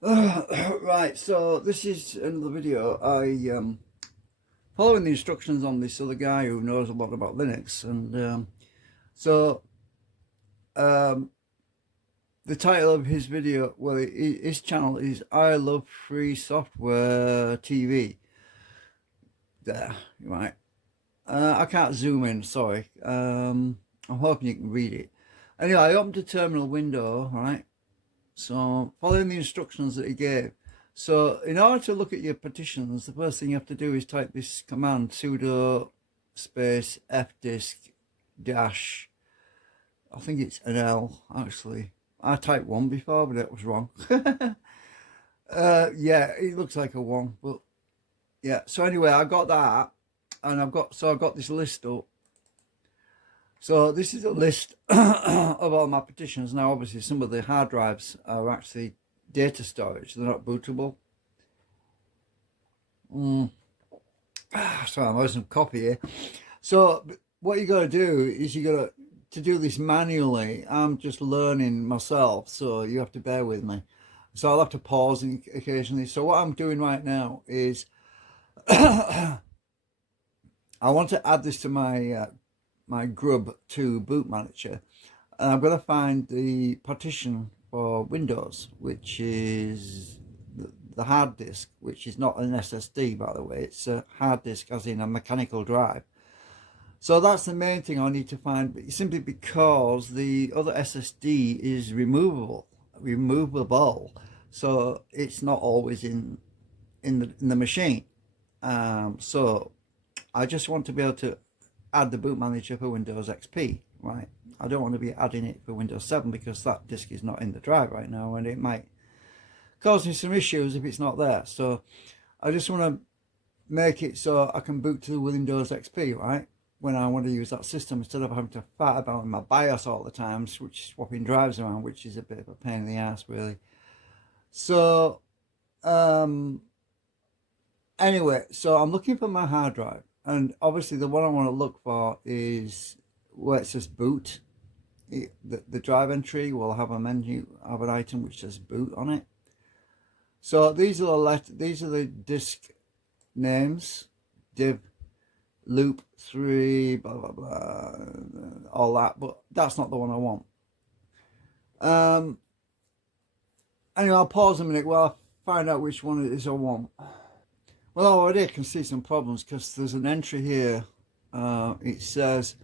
Right, so this is another video. Following the instructions on this other guy who knows a lot about Linux, and so um, the title of his video, well, his channel is "I Love Free Software TV." There, right. I can't zoom in. Sorry. I'm hoping you can read it. Anyway, I opened the terminal window, right? So following the instructions that he gave. So in order to look at your partitions, the first thing you have to do is type this command sudo space fdisk dash. I think it's an L actually. I typed one before, but it was wrong. Yeah, it looks like a one, but yeah. So anyway, I got that, and I've got this list up. So this is a list of all my partitions. Now, obviously, some of the hard drives are actually data storage. They're not bootable. Sorry, I'm having some coffee here. So what you got to do is to do this manually. I'm just learning myself, so you have to bear with me. So I'll have to pause occasionally. So what I'm doing right now is I want to add this to my Grub 2 boot manager, and I'm going to find the partition for Windows, which is the hard disk, which is not an SSD, by the way. It's a hard disk, as in a mechanical drive. So that's the main thing I need to find, simply because the other SSD is removable. So it's not always in the machine. So I just want to be able to add the boot manager for Windows XP, right? I don't want to be adding it for Windows 7 because that disk is not in the drive right now, and it might cause me some issues if it's not there. So I just want to make it so I can boot to Windows XP, right? When I want to use that system, instead of having to fight about in my BIOS all the time, swapping drives around, which is a bit of a pain in the ass, really. So, anyway, so I'm looking for my hard drive, and obviously the one I want to look for is where it says boot. The drive entry will have a menu, have an item which says boot on it. So these are the disk names: div loop 3, blah blah blah, all that. But that's not the one I want. Anyway, I'll pause a minute while I find out which one it is I want. Well, already I can see some problems because there's an entry here. It says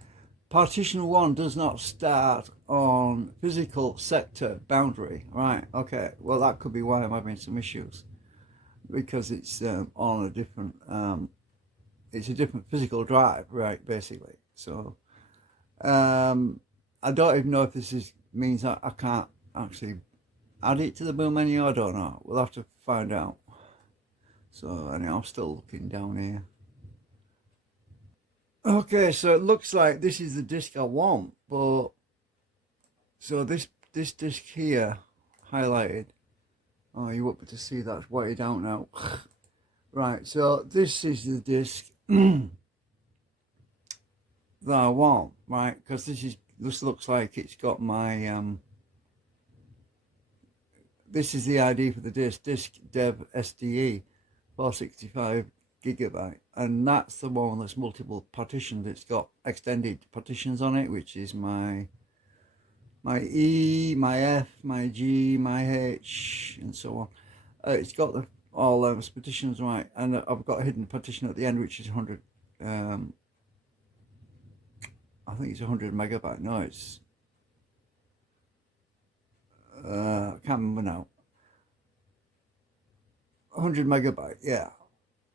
partition 1 does not start on physical sector boundary. Right, okay. Well, that could be why I'm having some issues, because it's on a different it's a different physical drive, right, basically. So I don't even know if means that I can't actually add it to the boot menu. I don't know. We'll have to find out. So anyway, I'm still looking down here. Okay, so it looks like this is the disc I want, but so this disc here highlighted. Oh, you up to see that's whited out now. Right, so this is the disc that I want, right? Because this looks like it's got my this is the ID for the disk dev SDE 465 gigabyte, and that's the one that's multiple partitioned. It's got extended partitions on it, which is my E, my F, my G, my H, and so on. It's got all those partitions, right, and I've got a hidden partition at the end, which is 100. I think it's 100 megabyte. No, it's I can't remember now. 100 megabyte, yeah.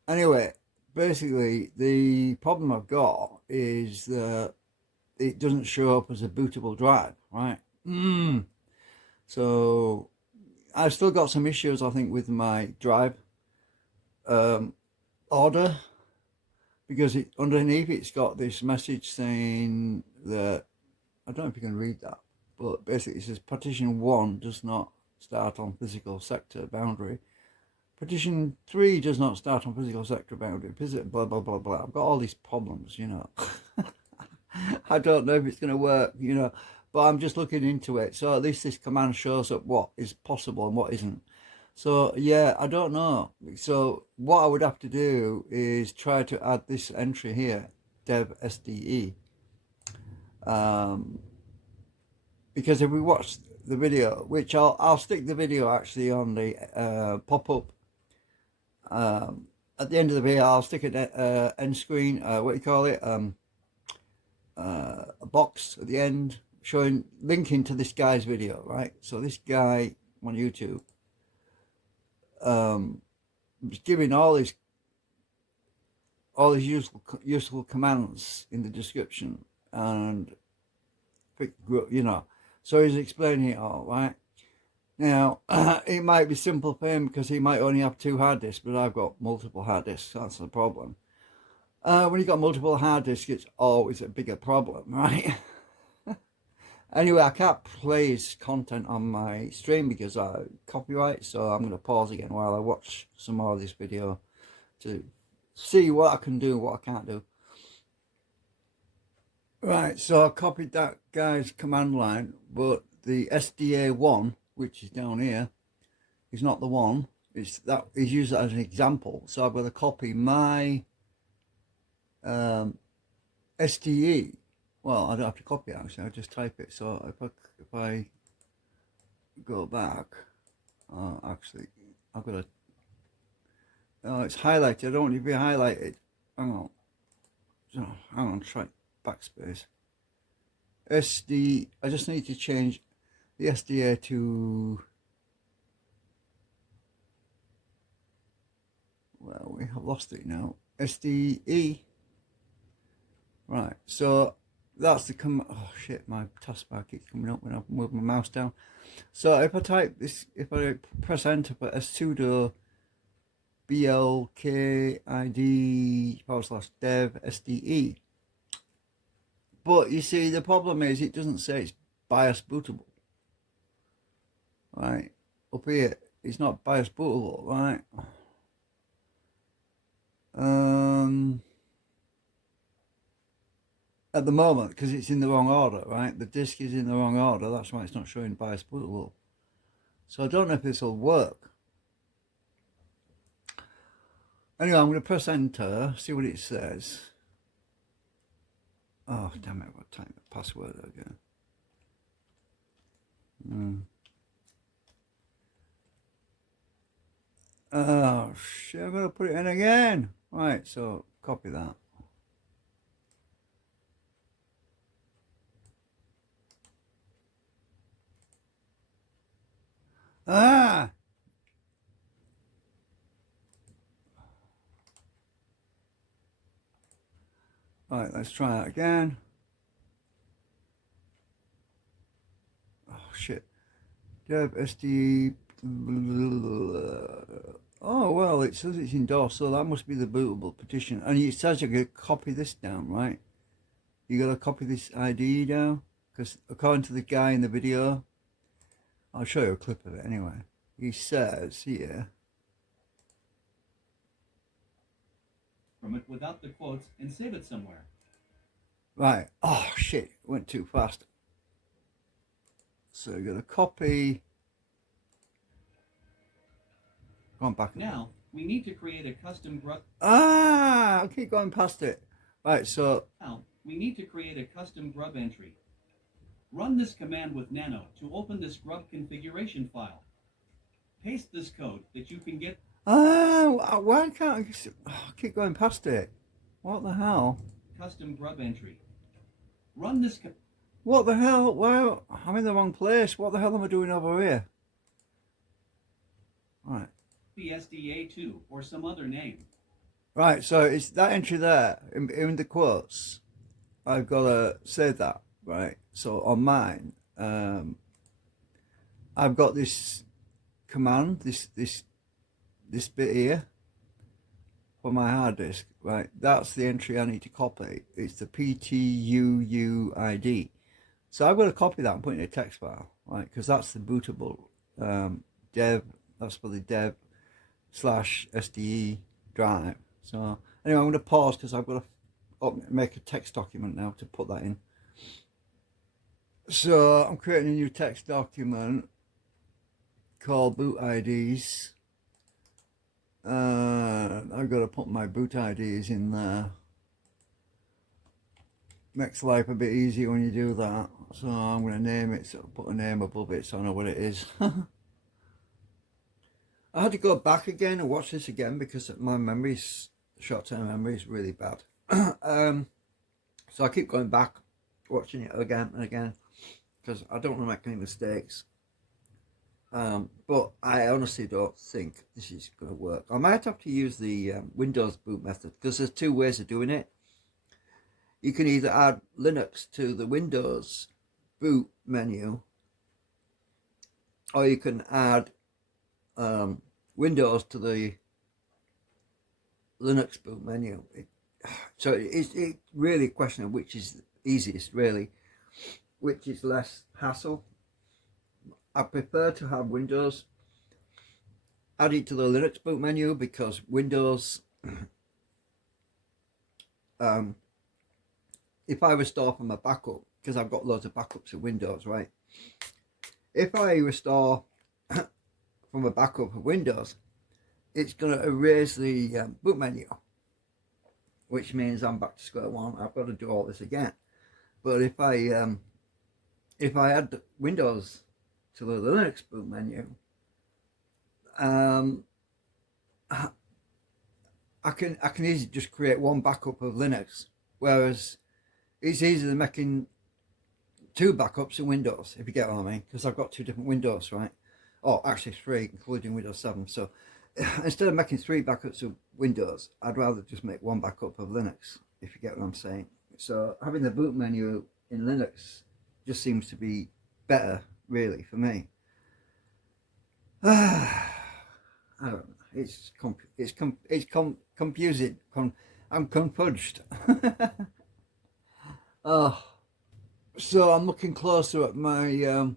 Anyway, basically the problem I've got is that it doesn't show up as a bootable drive, right? So I've still got some issues, I think, with my drive order, because underneath it's got this message saying that, I don't know if you can read that, but basically it says partition 1 does not start on physical sector boundary. Partition 3 does not start on physical sector boundary. Blah, blah, blah, blah. I've got all these problems, you know. I don't know if it's going to work, you know, but I'm just looking into it. So at least this command shows up what is possible and what isn't. So yeah, I don't know. So what I would have to do is try to add this entry here, dev SDE, um, because if we watch the video, which I'll stick the video actually on the pop up at the end of the video. I'll stick it end screen. What do you call it? A box at the end showing linking to this guy's video, right? So this guy on YouTube was giving all his useful commands in the description, and you know, so he's explaining it all, right? Now it might be simple for him because he might only have 2 hard disks, but I've got multiple hard disks. That's the problem. When you've got multiple hard disks, it's always a bigger problem, right? Anyway, I can't play his content on my stream because I copyright, so I'm going to pause again while I watch some more of this video to see what I can do, what I can't do. Right, so I copied that guy's command line, but the SDA1, which is down here, is not the one. It's that he's used that as an example. So I've got to copy my SDE. Well, I don't have to copy it actually. I just type it. So if I go back, actually, I've got to. Oh, it's highlighted. I don't want it to be highlighted. Hang on. So, hang on. Try backspace. SD. I just need to change the SDA to. Well, we have lost it now. SDE. Right. So that's the oh shit, my taskbar keeps coming up when I move my mouse down. So if I type this, if I press enter for sudo blkid /dev SDE. But you see, the problem is it doesn't say it's BIOS bootable. Right. Up here, it's not BIOS bootable, right? At the moment, because it's in the wrong order, right? The disk is in the wrong order. That's why it's not showing BIOS bootable. So I don't know if this will work. Anyway, I'm going to press enter, see what it says. Oh, damn it, I've got to type the password again. Oh, shit, I've got to put it in again. Right, so copy that. Ah! All right, let's try that again. Oh, shit. Dev SD. Oh, well, it says it's endorsed, so that must be the bootable petition. And it says you could copy this down, right? You got to copy this ID down, because according to the guy in the video, I'll show you a clip of it anyway. He says here. From it without the quotes and save it somewhere. Right. Oh, shit. Went too fast. So you're going to copy. Go on back. Now, we need to create a custom grub. Ah, I keep going past it. Right, so. Now, we need to create a custom grub entry. Run this command with nano to open this grub configuration file. Paste this code that you can get. Ah, why can't I keep going past it? What the hell? Custom grub entry. Run this. What the hell? Well, I'm in the wrong place. What the hell am I doing over here? Right. The SDA2 or some other name. Right, so it's that entry there in the quotes. I've got to say that, right? So on mine, I've got this command, this bit here for my hard disk, right? That's the entry I need to copy. It's the PTUUID. So I've got to copy that and put it in a text file, right? Because that's the bootable dev. That's for the dev /SDE drive. So anyway, I'm going to pause because I've got to make a text document now to put that in. So I'm creating a new text document called boot IDs. I've got to put my boot IDs in there. Makes life a bit easier when you do that. So I'm going to name it, so put a name above it so I know what it is. I had to go back again and watch this again because my memory's, short-term memory is really bad. So I keep going back, watching it again and again because I don't want to make any mistakes. But I honestly don't think this is going to work. I might have to use the Windows boot method because there's two ways of doing it. You can either add Linux to the Windows boot menu, or you can add Windows to the Linux boot menu. So it's really a question of which is easiest, really, which is less hassle. I prefer to have Windows added to the Linux boot menu because Windows, if I restore from a backup, because I've got loads of backups of Windows, right? If I restore from a backup of Windows, it's going to erase the boot menu, which means I'm back to square one. I've got to do all this again. But if I add Windows to the Linux boot menu, I can easily just create one backup of Linux, whereas it's easier than making two backups in Windows, if you get what I mean, because I've got two different Windows, right? Oh, actually three, including Windows 7. So instead of making three backups of Windows, I'd rather just make one backup of Linux, if you get what I'm saying. So having the boot menu in Linux just seems to be better, really, for me. I don't know. It's confusing. I'm confused. Oh, so I'm looking closer at my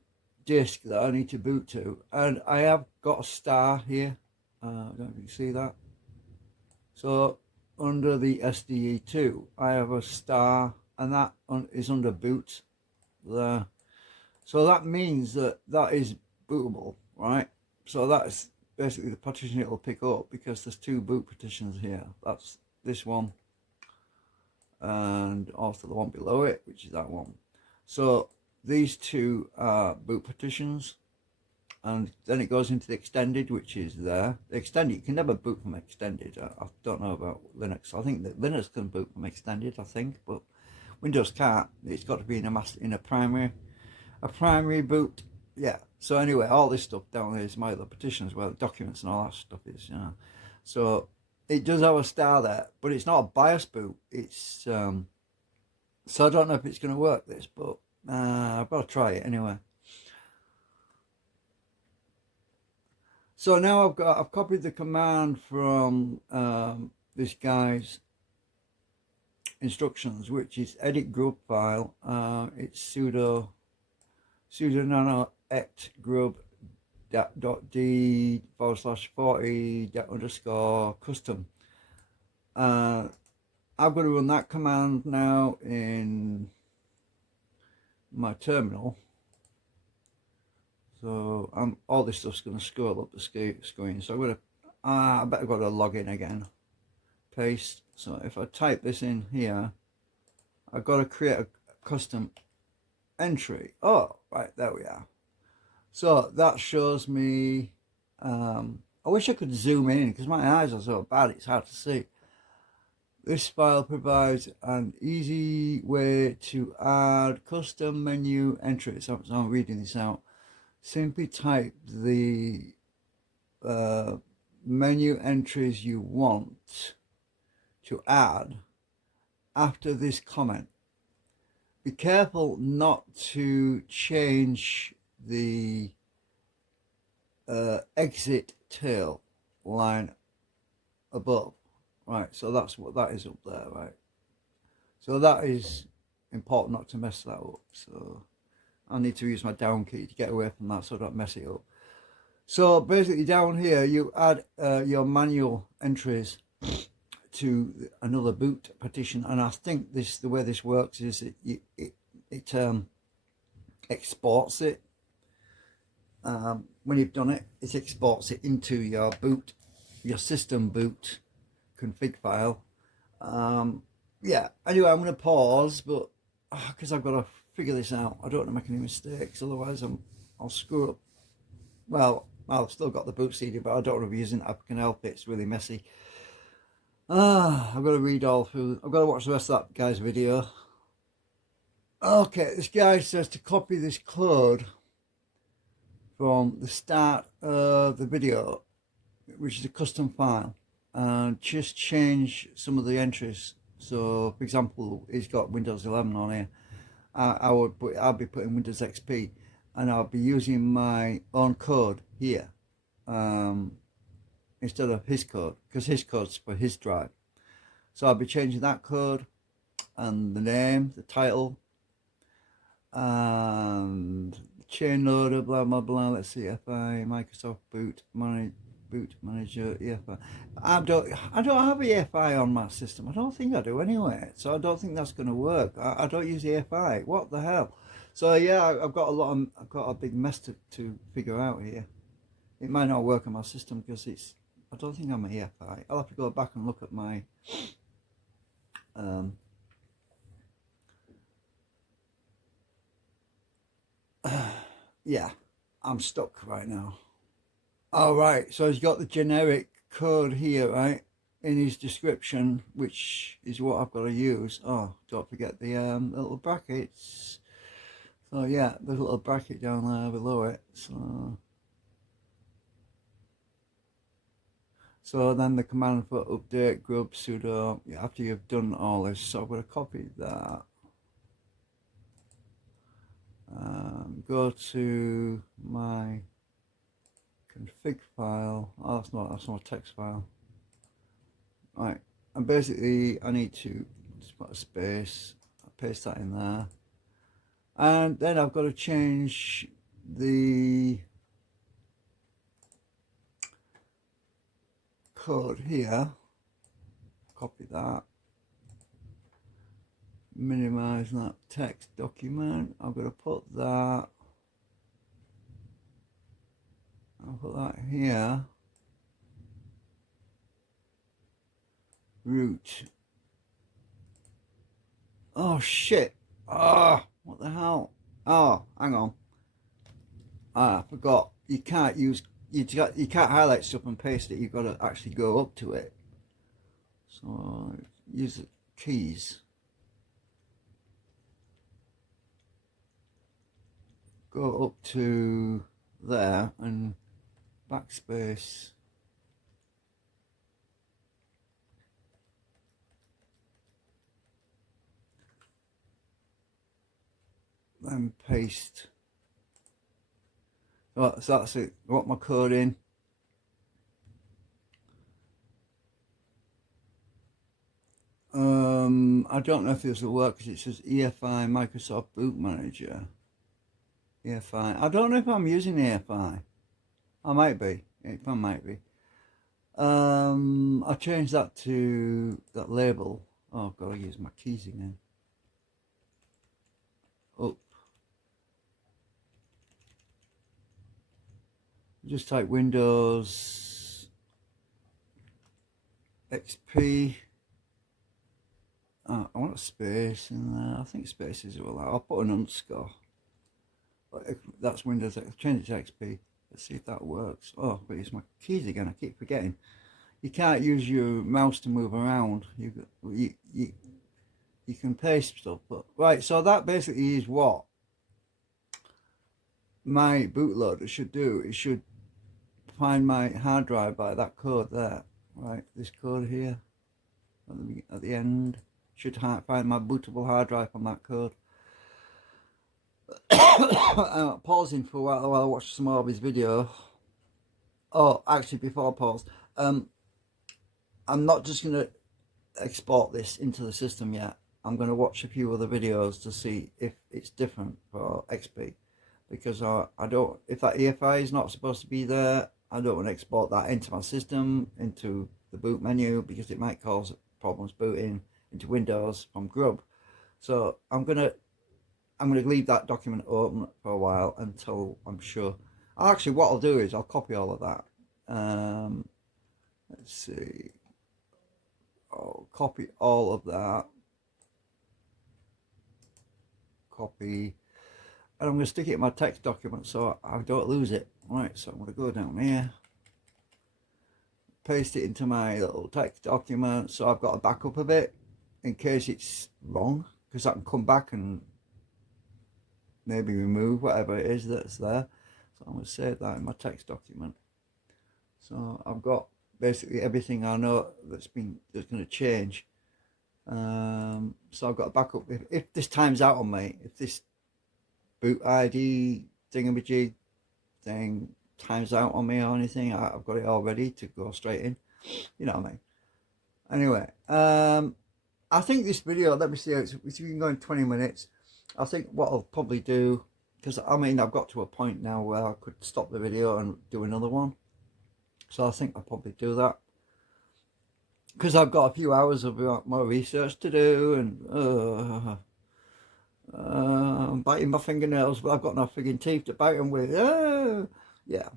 disk that I need to boot to, and I have got a star here. I don't know if you can see that. So under the SDE2, I have a star, and that is under boot there. So that means that is bootable, right? So that's basically the partition it will pick up, because there's two boot partitions here. That's this one and also the one below it, which is that one. So these two are boot partitions, and then it goes into the extended, which is there. The extended, you can never boot from extended. I don't know about Linux. I think that Linux can boot from extended, I think, but Windows can't. It's got to be in a primary boot. Yeah. So anyway, all this stuff down there is my other partitions, where the documents and all that stuff is, you know. So it does have a star there, but it's not a BIOS boot. It's so I don't know if it's going to work, this, but I've got to try it anyway. So now I've copied the command from this guy's instructions, which is edit grub file. It's sudo nano ect grub .d/40_custom. I've got to run that command now in my terminal. So all this stuff's going to scroll up the screen. So I'm going to, I better go to log in again. Paste. So if I type this in here, I've got to create a custom entry. Oh, right, there we are. So that shows me, I wish I could zoom in because my eyes are so bad it's hard to see. This file provides an easy way to add custom menu entries. So I'm reading this out. Simply type the menu entries you want to add after this comment. Be careful not to change the exit tail line above. Right, so that's what that is up there, right? So that is important not to mess that up. So I need to use my down key to get away from that so I don't mess it up. So basically down here you add your manual entries to another boot partition, and I think the way this works is it exports it when you've done it, it exports it into your system boot config file. Yeah, anyway, I'm going to pause, but because I've got to figure this out. I don't want to make any mistakes, otherwise I'll screw up. Well, I've still got the boot CD, but I don't want to be using it. I can help it. It's really messy. I've got to read all through. I've got to watch the rest of that guy's video. Okay, this guy says to copy this code from the start of the video, which is a custom file, and just change some of the entries. So, for example, he's got Windows 11 on here. I'll be putting Windows XP, and I'll be using my own code here instead of his code, because his code's for his drive. So I'll be changing that code and the name, the title, and chain loader, blah blah blah. Let's see, FI Microsoft boot manager EFI. I don't have EFI on my system. I don't think I do anyway. So I don't think that's going to work. I don't use EFI. What the hell? So yeah, I've got a big mess to figure out here. It might not work on my system because I don't think I'm an EFI. I'll have to go back and look at my yeah, I'm stuck right now. All right, so he's got the generic code here, right, in his description, which is what I've got to use. Oh, don't forget the little brackets. So yeah, there's a little bracket down there below it. So then the command for update grub sudo, after you've done all this. So I'm going to copy that. Go to my config file. Oh, that's not a text file. Right, and basically I need to just put a space, paste that in there, and then I've got to change the code here. Copy that, minimize that text document. I'm going to put that, I'll put that here, root. Oh shit, what the hell? Oh, hang on, I forgot, you can't highlight stuff and paste it. You've got to actually go up to it. So use the keys. Go up to there and backspace. Then paste. So that's it. I want my code in. I don't know if this will work because it says EFI Microsoft Boot Manager. EFI. I don't know if I'm using EFI. I might be. I might be. I changed that to that label. Oh, I've got to use my keys again. Up. Just type Windows XP. I want a space in there. I think spaces are allowed. I'll put an underscore. That's Windows X. Change it to XP. Let's see if that works. Oh, but use my keys again. I keep forgetting. You can't use your mouse to move around. You can paste stuff. But right, so that basically is what my bootloader should do. It should find my hard drive by that code there. Right, this code here at the end should find my bootable hard drive from that code. I'm pausing for a while I watch some more of his video. Oh, actually, before I pause, I'm not just going to export this into the system yet. I'm going to watch a few other videos to see if it's different for XP, because I don't, if that EFI is not supposed to be there, I don't want to export that into my system, into the boot menu, because it might cause problems booting into Windows from Grub. So I'm gonna leave that document open for a while until I'm sure. Actually, what I'll do is I'll copy all of that. Let's see. I'll copy all of that. Copy. And I'm going to stick it in my text document so I don't lose it. Right, so I'm going to go down here. Paste it into my little text document so I've got a backup of it in case it's wrong, because I can come back and maybe remove whatever it is that's there. So I'm going to save that in my text document. So I've got basically everything I know that's going to change. So I've got a backup. If this times out on me, if this boot ID thingamajig thing times out on me or anything, I've got it all ready to go straight in. You know what I mean? Anyway, I think this video, let me see, it's been going 20 minutes. I think what I'll probably do, because I mean I've got to a point now where I could stop the video and do another one. So I think I'll probably do that, because I've got a few hours of more research to do, and I'm biting my fingernails, but I've got no frigging teeth to bite them with. Yeah.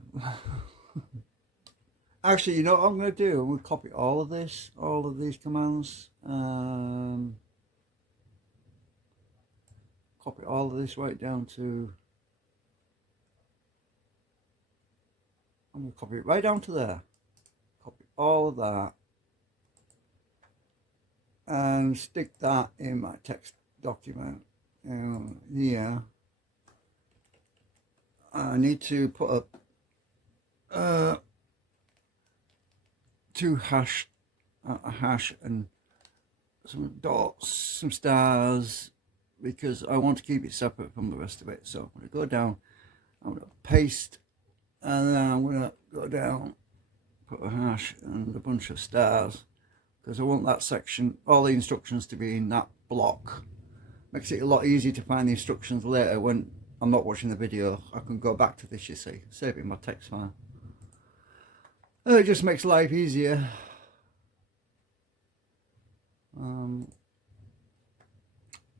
Actually, you know what I'm going to do? I'm going to copy all of these commands. Copy all of this right down to, I'm going to copy it right down to there. Copy all of that. And stick that in my text document. Yeah. I need to put a a hash and some dots, some stars, because I want to keep it separate from the rest of it. So I'm going to go down, I'm going to paste, and then I'm going to go down, put a hash and a bunch of stars, because I want that section, all the instructions to be in that block. Makes it a lot easier to find the instructions later when I'm not watching the video. I can go back to this, you see, save it in my text file. It just makes life easier. And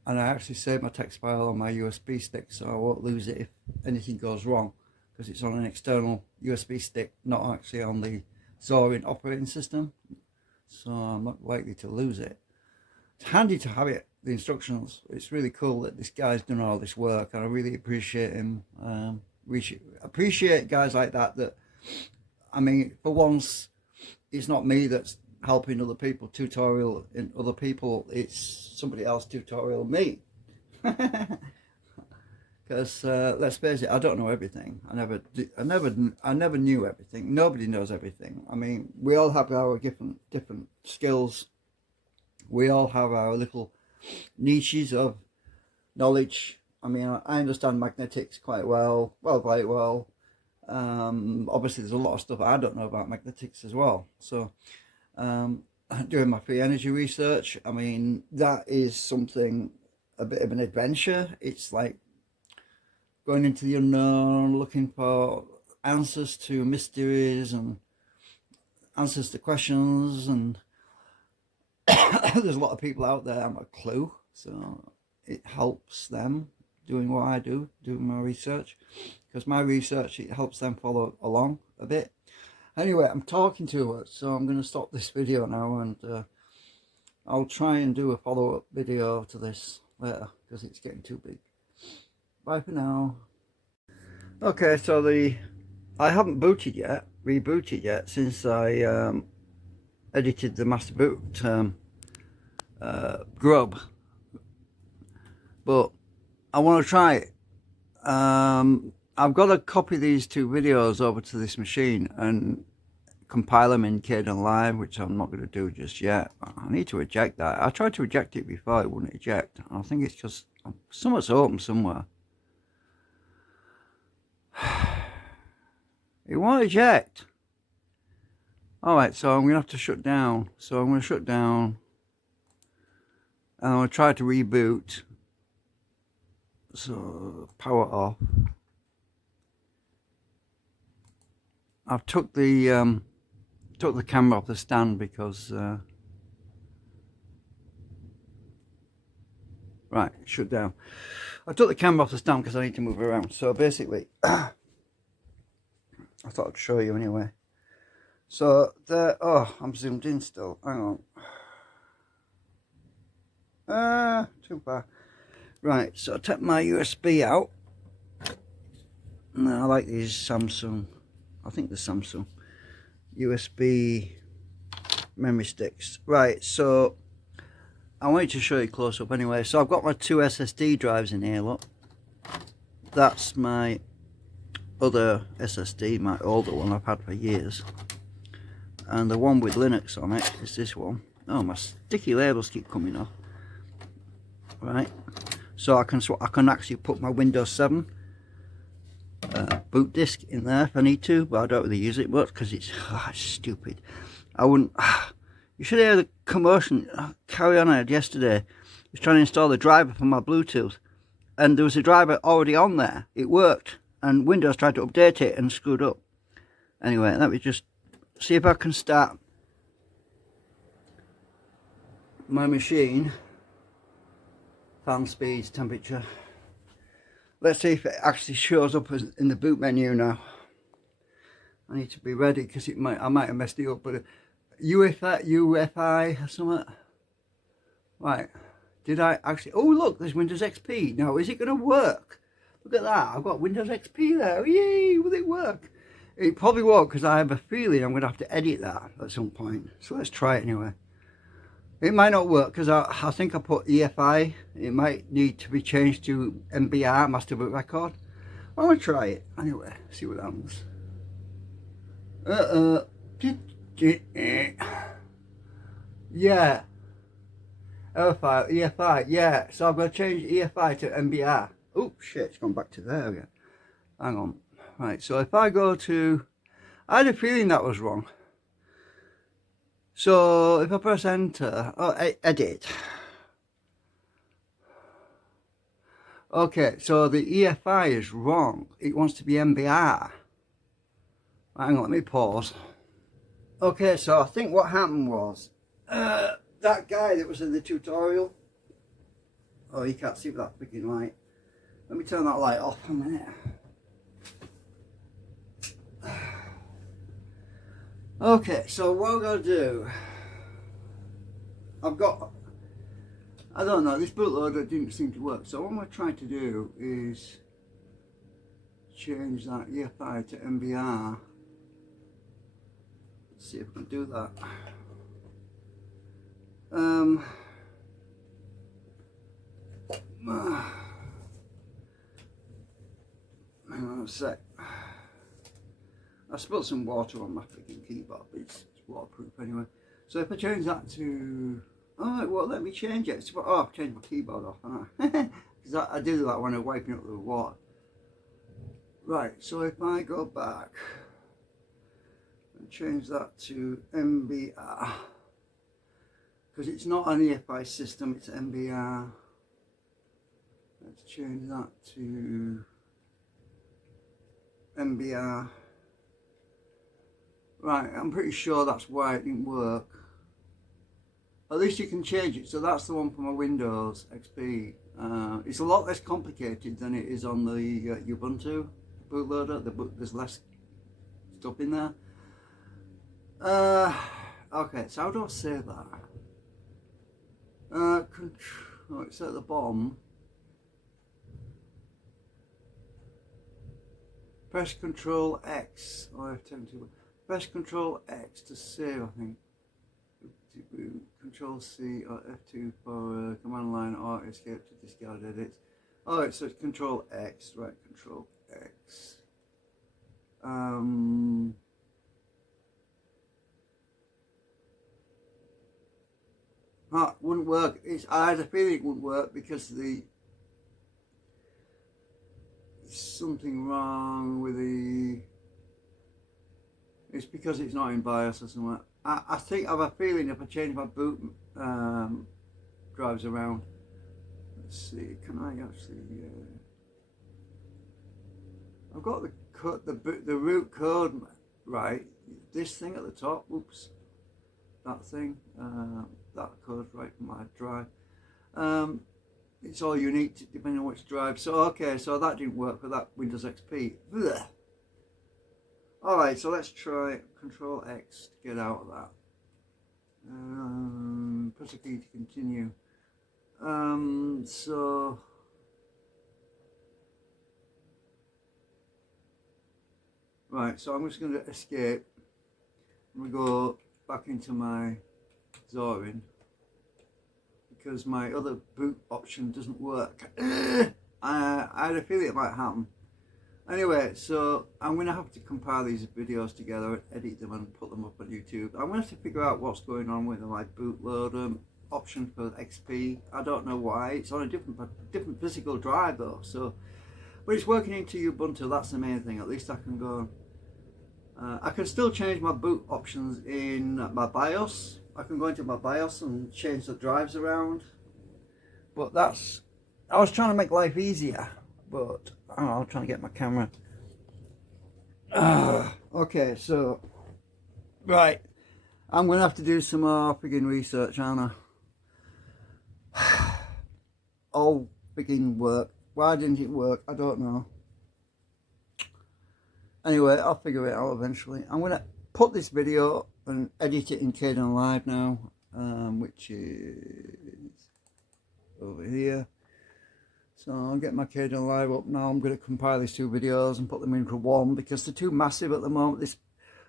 I actually save my text file on my USB stick, so I won't lose it if anything goes wrong, because it's on an external USB stick, not actually on the Zorin operating system. So I'm not likely to lose it. It's handy to have it, the instructions. It's really cool that this guy's done all this work, and I really appreciate him. Appreciate guys like that, I mean, for once, it's not me that's helping other people tutorial in other people, it's somebody else tutorial me. Because let's face it, I don't know everything. I never knew everything. Nobody knows everything. I mean, we all have our different skills. We all have our little niches of knowledge. I mean, I understand magnetics quite well, quite well. Obviously there's a lot of stuff I don't know about magnetics as well. So doing my free energy research, I mean, that is something, a bit of an adventure. It's like going into the unknown, looking for answers to mysteries and answers to questions, and there's a lot of people out there I'm a clue, so it helps them doing what I do, doing my research, because my research, it helps them follow along a bit. Anyway, I'm talking too much, so I'm going to stop this video now, and I'll try and do a follow-up video to this later, because it's getting too big. Bye for now. Okay, so I haven't rebooted yet since I edited the master boot Grub, but I want to try it. I've got to copy these two videos over to this machine and compile them in Kden Live, which I'm not going to do just yet. I need to eject that. I tried to eject it before, it wouldn't eject. I think it's just something's open somewhere. It won't eject. Alright, so I'm going to have to shut down. So I'm going to shut down, and I'm going to try to reboot. So power off. I've took the camera off the stand because right, shut down. I took the camera off the stand because I need to move around. So basically I thought I'd show you anyway. So there, oh, I'm zoomed in still. Hang on. Too far. Right, so I take my USB out. No, I like these Samsung. I think the Samsung USB memory sticks. Right, so I wanted to show you close up anyway. So I've got my 2 SSD drives in here, look. That's my other SSD, my older one I've had for years. And the one with Linux on it is this one. Oh, my sticky labels keep coming off. Right, so I can actually put my Windows 7 boot disk in there if I need to, but I don't really use it much because it's stupid. I wouldn't. You should hear the commotion carry on I had yesterday. I was trying to install the driver for my Bluetooth, and there was a driver already on there. It worked, and Windows tried to update it and screwed up. Anyway, let me just see if I can start my machine. Fan speeds, temperature. Let's see if it actually shows up as in the boot menu now. I need to be ready because I might have messed it up, but UEFI or something. Right, did I actually? Oh look, there's Windows XP. Now is it going to work? Look at that, I've got Windows XP there. Yay, will it work? It probably won't because I have a feeling I'm going to have to edit that at some point. So let's try it anyway. It might not work because I think I put EFI. It might need to be changed to MBR, Master Boot Record. I'm going to try it anyway, see what happens. Yeah. File, EFI, yeah. So I'm going to change EFI to MBR. Oh shit, it's gone back to there again. Hang on. Right, so if I go to... I had a feeling that was wrong. So if I press enter, edit. Okay, so the EFI is wrong. It wants to be MBR. Hang on, let me pause. Okay, so I think what happened was, that guy that was in the tutorial, oh, you can't see that freaking light. Let me turn that light off a minute. Okay, so what I'm going to do, I don't know, this bootloader didn't seem to work, so what I'm going to try to do is change that EFI to MBR. Let's see if I can do that. Hang on a sec. I spilled some water on my freaking keyboard, but it's waterproof anyway. So if I change that to... Oh, it won't let me change it. Oh, I've changed my keyboard off, haven't I? Because I do that when I'm wiping up the water. Right, so if I go back and change that to MBR, because it's not an EFI system, it's MBR. Let's change that to MBR. Right, I'm pretty sure that's why it didn't work. At least you can change it. So that's the one for my Windows XP. It's a lot less complicated than it is on the Ubuntu bootloader. There's less stuff in there. Okay, so how do I save that? Control, it's at the bottom. Press Control X. Oh, I have to press Control X to save, I think. Control C or F2 for command line or escape to discard edits. Oh, so it's Control X, right? Control X. Wouldn't work. I had a feeling it wouldn't work because something wrong with the. It's because it's not in BIOS or something. I think I have a feeling if I change my boot drives around. Let's see, can I actually? I've got the root code right. This thing at the top. Oops, that thing. That code's right from my drive. It's all unique depending on which drive. So okay, so that didn't work for that Windows XP. Ugh. Alright, so let's try Control X to get out of that. Press a key to continue. So right, so I'm just going to escape. I'm going to go back into my Zorin because my other boot option doesn't work. I had a feeling it might happen. Anyway, so I'm going to have to compile these videos together and edit them and put them up on YouTube. I'm going to have to figure out what's going on with my bootloader option for XP. I don't know why. It's on a different physical drive though. So, but it's working into Ubuntu. That's the main thing. At least I can go. I can still change my boot options in my BIOS. I can go into my BIOS and change the drives around. But that's. I was trying to make life easier. But I don't know, I'm trying to get my camera. Okay, so right, I'm gonna have to do some more friggin' research, aren't I? All friggin' work. Why didn't it work? I don't know. Anyway, I'll figure it out eventually. I'm gonna put this video and edit it in Kden Live now, which is over here. So I'll get my Kden Live up now. I'm going to compile these two videos and put them into one because they're too massive at the moment.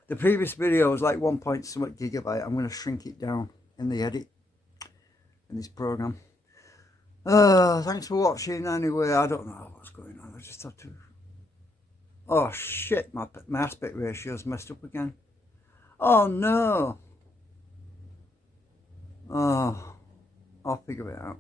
The previous video was like 1 point something gigabyte. I'm going to shrink it down in the edit in this program. Thanks for watching. Anyway, I don't know what's going on. I just have to. Oh shit! My aspect ratio's messed up again. Oh no. Oh, I'll figure it out.